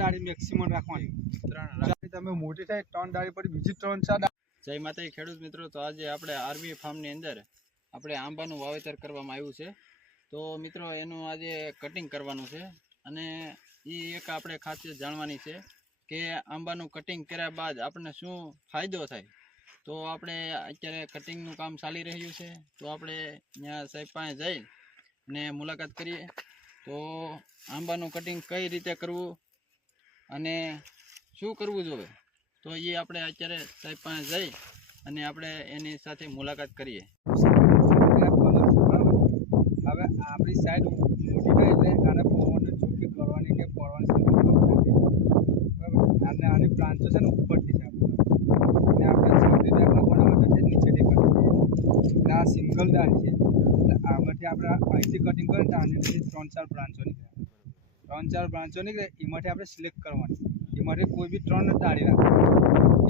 દાડી મેક્સિમમ રાખવાની, 3 દાડી તમે મોટી થાય 3 દાડી પછી બીજી 3-4 દાડી. જય માતાજી ખેડૂત મિત્રો, તો આજે આપણે આરબી ફાર્મની અંદર આપણે આંબાનું વાવેતર કરવામાં આવ્યું છે. તો મિત્રો એનું આજે કટિંગ કરવાનું છે અને એ એક આપણે ખાસિયત જાણવાની છે કે આંબાનું કટિંગ કર્યા બાદ આપણને શું ફાયદો થાય. તો આપણે અત્યારે કટિંગનું કામ ચાલી રહ્યું છે, તો આપણે ત્યાં સાહેબ પાસે જઈ અને મુલાકાત કરીએ. તો આંબાનું કટિંગ કઈ રીતે કરવું અને શું કરવું જોઈએ, તો એ આપણે અત્યારે સાહેબ પાસે જઈ અને આપણે એની સાથે મુલાકાત કરીએ. હવે આપણી સાઈડ મોટી થાય એટલે આને પવનને ઝૂકી કરવાની કે પડવાની બરાબર. અને આની બ્રાન્ચો છે ને ઉપરથી છે આપણે, આપણે છોટી ટાઈપના બનાવવા છે, નીચેથી કટિંગ એટલે આ સિંગલ દાળી છે. એટલે આમાંથી આપણે અહીંથી કટિંગ કરીએ તો આની 3-4 બ્રાન્ચો નીકળે. 3-4 બ્રાન્ચો નીકળે એમાંથી આપણે સિલેક્ટ કરવાની. એમાંથી કોઈ બી 3 દાળી રાખે,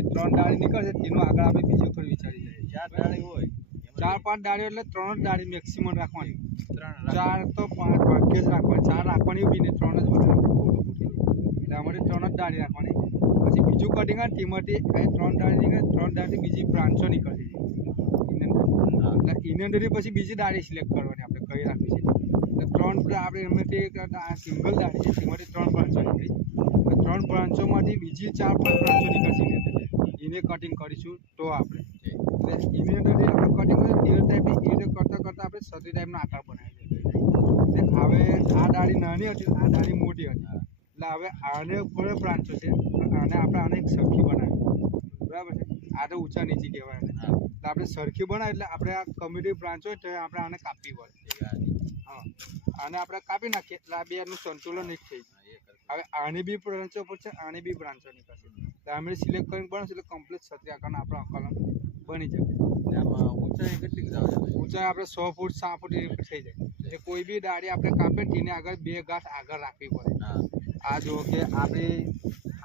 એ 3 દાળી નીકળશે તેનું આગળ આપણે બીજો પર વિચારી જાય. 4 દાળી હોય, 4-5 દાળીઓ એટલે 3 દાળી મેક્સિમમ રાખવાની. 4 તો 5 ભાગ્યે જ રાખવાની, 4 રાખવાની બી ને 3 જ બનાવવાની. એટલે અમારી 3 જ દાળી રાખવાની. પછી બીજું કટિંગ આવે તેમાંથી 3 દાળી નીકળે, 3 દાળીથી બીજી બ્રાન્ચો નીકળશે. એટલે ઇનેન્ડરી પછી બીજી દાળી સિલેક્ટ કરવાની આપણે કઈ રાખવી છે. એટલે 3 આપણે એમાંથી આ સિંગલ દાળી છે તેમાંથી 3 બ્રાન્ચો નીકળી. 3 બ્રાન્ચોમાંથી બીજી 4-5 બ્રાન્ચો નીકળશે એને કટિંગ કરીશું તો આપણે. એટલે ઇનેન્ડરી આપણે કટિંગ કરીએ તે ટાઈપની એ કરતાં કરતાં આપણે સતી ટાઈપનો આકાર બનાવી દઈએ. હવે આ દાળી નાની હતી, આ દાળી મોટી હતી, એટલે હવે આને ઉપર બ્રાન્ચો છે, આને આપણે એક સરખી બનાવી, બરાબર છે. આ તો ઊંચા નીચી કહેવાય. એટલે આપણે સરખી બનાવી એટલે આપણે આ કમ્યુનિટી બ્રાન્ચ હોય તો આપણે આને કાપવી પડે. હા, આને આપણે કાપી નાખીએ એટલે આ બેનું સંતુલન એક થઈ જાય. હવે આની બી બ્રાન્ચો પર છે, આની બી બ્રાન્ચો નીકળશે. એટલે અમે સિલેક્ટ કરીને બનાવશું એટલે કમ્પ્લીટ સત્રી આકારનો આપણો કલમ બની જાય. આમાં ઊંચાઈ કેટલી આવે? ઊંચાઈ આપણે 100 ફૂટ 6 ફૂટ એવી થઈ જાય. એટલે કોઈ બી દાળી આપણે કાપે તેને આગળ 2 ગાંઠ આગળ રાખવી પડે. આ જો કે આપણી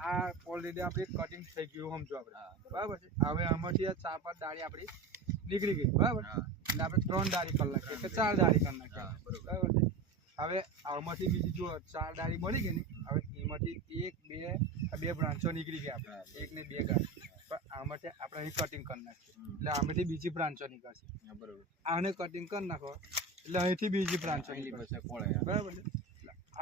આ ઓલરેડી આપણી કટિંગ થઈ ગયું સમજો આપણે, બરાબર છે. હવે આમાંથી આ 4-5 દાળી આપણી નીકળી ગઈ, બરાબર. એટલે આપણે 3 દાળી કરી નાખીએ કે 4 દાળી કરી નાખીએ, બરાબર છે. હવે આમાંથી બીજી જો 4 દાળી બની ગઈ ને, હવે એમાંથી 1-2 બ્રાન્ચો નીકળી ગઈ આપણે, 1 ને 2 ગાંઠ. પણ આમાંથી આપણે અહીં કટિંગ કરી નાખીએ એટલે આમાંથી બીજી બ્રાન્ચો નીકળશે, બરાબર. આને કટિંગ કરી નાખો એટલે અહીંથી બીજી બ્રાન્ચો નીકળશે, બરાબર છે.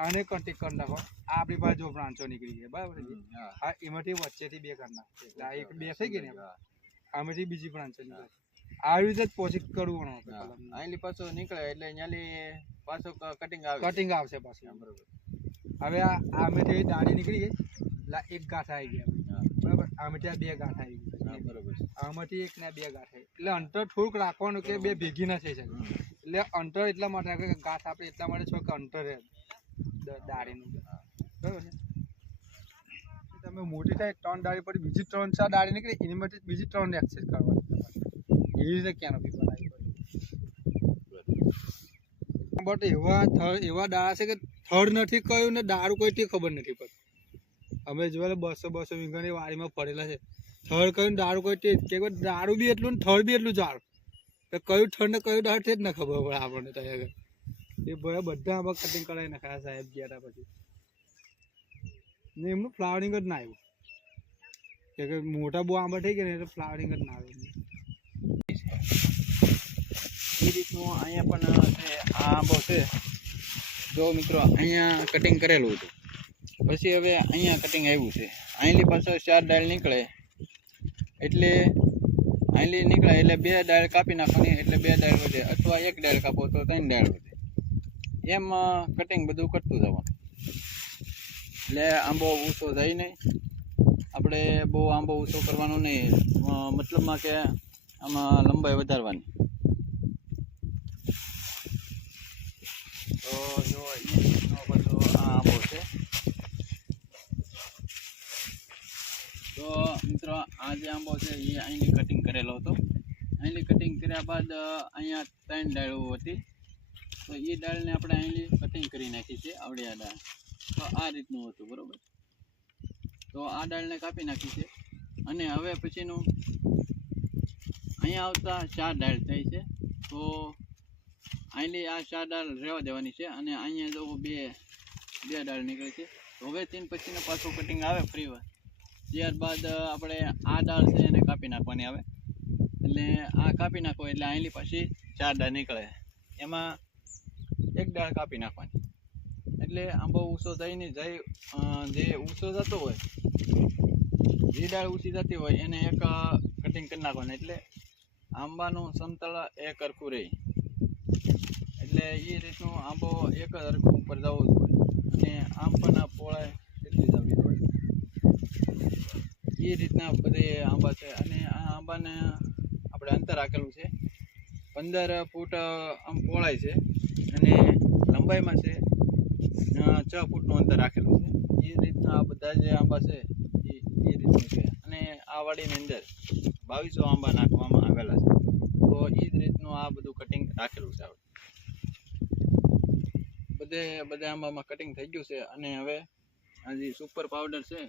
આને કટિંગ કરી નાખો, આ આપણી પાસે જો બ્રાન્ચો નીકળી ગઈ, બરાબર છે. હા, એમાંથી વચ્ચેથી 2 કરી નાખીએ એટલે આ 1-2 થઈ ગઈ ને, આમાંથી બીજી બ્રાન્ચો નીકળે. આવી રીતે જ પોષિત કરવું અહીંથી પાછો નીકળે એટલે અહીંયાથી પાછો કટિંગ આવશે પાછું, બરાબર. હવે આમાંથી દાળી નીકળી ગઈ એટલે 1 ગાંઠ આવી ગયા, બરાબર. આમાંથી આ 2 ગાંઠ આવી ગઈ, બરાબર. આમાંથી 1 ને 2 ગાંઠ આવી એટલે અંતર થોડુંક રાખવાનું કે 2 ભેગી ના થઈ શકે. એટલે અંતર એટલા માટે રાખે કે ગાંઠ આપણે એટલા માટે છો કે અંતર રહે દાળીનું, બરાબર છે. તમે મોટી થાય 3 દાળી પછી બીજી 3-4 દાળી નીકળી એની માટે બીજી 3 એક્સેસ કરવાની, એવી રીતે ક્યાં નથી બનાવી પડે. બટ એવા દાળા છે કે થડ નથી કયું ને દારૂ કોઈ તે ખબર નથી પડતી. અમે જોયેલા 200 વીઘાની વાડીમાં પડેલા છે, થડ કયું દારૂ કોઈ તે કે દારૂ બી એટલું ને થડ બી એટલું જાડું, તો કયું થડ ને કયું દાળ છે જ ના ખબર પડે આપણને. ત્યાં એ બધા આમાં કટિંગ કરાવી નાખ્યા સાહેબ ગયા પછી ને એમનું ફ્લાવરિંગ જ ના આવ્યું કે મોટા બહુ આંબા થઈ ગયા ને એટલે ફ્લાવરિંગ જ ના આવ્યું. એ રીતનું અહીંયા પણ છે. આ આંબો છે જો મિત્રો, અહીંયા કટિંગ કરેલું હતું, પછી હવે અહીંયા કટિંગ આવ્યું છે. અહીંથી પાછો 4 દાળ નીકળે એટલે અહીંથી નીકળે એટલે 2 દાળ કાપી નાખવાની એટલે 2 દાળ વધે, અથવા 1 દાળ કાપો તો 3 દાળ વધે. એમ કટિંગ બધું કરતું જવાનું એટલે આંબો ઊંચો જાય નહીં. આપણે બહુ આંબો ઊંચો કરવાનો નહીં, મતલબમાં કે આમાં લંબાઈ વધારવાની. તો જો એ રીતનો બધો આ આંબો છે. તો મિત્રો આ જે આંબો છે એ અહીંની કટિંગ કરેલો હતો. અહીંની કટિંગ કર્યા બાદ અહીંયા 3 ડાળો હતી, તો એ દાળને આપણે અહીંની કટિંગ કરી નાખી છે, આવડી આ દાળ. તો આ રીતનું હતું, બરાબર. તો આ દાળને કાપી નાખી છે અને હવે પછીનું અહીંયા આવતા 4 દાળ થાય છે. તો અહીંની આ 4 દાળ રહેવા દેવાની છે અને અહીંયા જો બે દાળ નીકળે છે. તો હવે ત્યાર પછીનું પાછું કટિંગ આવે ફ્રી વાર. ત્યારબાદ આપણે આ ડાળ છે એને કાપી નાખવાની આવે. એટલે આ કાપી નાખો એટલે અહીંની પાછી 4 ડાળ નીકળે. એમાં એક ડાળ કાપી નાખવાની. એટલે આંબો ઊંચો થઈને જાય, જે ઊંચો જતો હોય, જે ડાળ ઊંચી જતી હોય એને એક કટિંગ કરી નાખવાનું. એટલે આંબાનું સમતળ એક હરખું રહે. એટલે એ રીતનું આંબો એક જ હરખું ઉપર જવું જ હોય. અને આમ પણ પહોળાઈ એટલી જ આવી હોય. એ રીતના બધે આંબા છે. અને આ આંબાને આપણે અંતર રાખેલું છે 15 ફૂટ આમ પહોળાઈ છે અને લંબાઈમાં છે 6 ફૂટનું અંતર રાખેલું છે. એ રીતના આ બધા જે આંબા છે એ રીતનું છે. અને આ વાડીની અંદર 2200 આંબા નાખવામાં આવેલા છે. તો એ જ રીતનું આ બધું કટિંગ રાખેલું છે. બધા આંબામાં કટિંગ થઈ ગયું છે. અને હવે આ જે સુપર પાવડર છે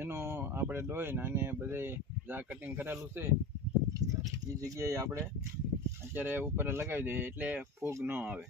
એનું આપણે ડોઈને અને બધે જ્યાં કટિંગ કરેલું છે એ જગ્યાએ આપણે અત્યારે ઉપર લગાવી દઈએ એટલે ફૂગ ન આવે.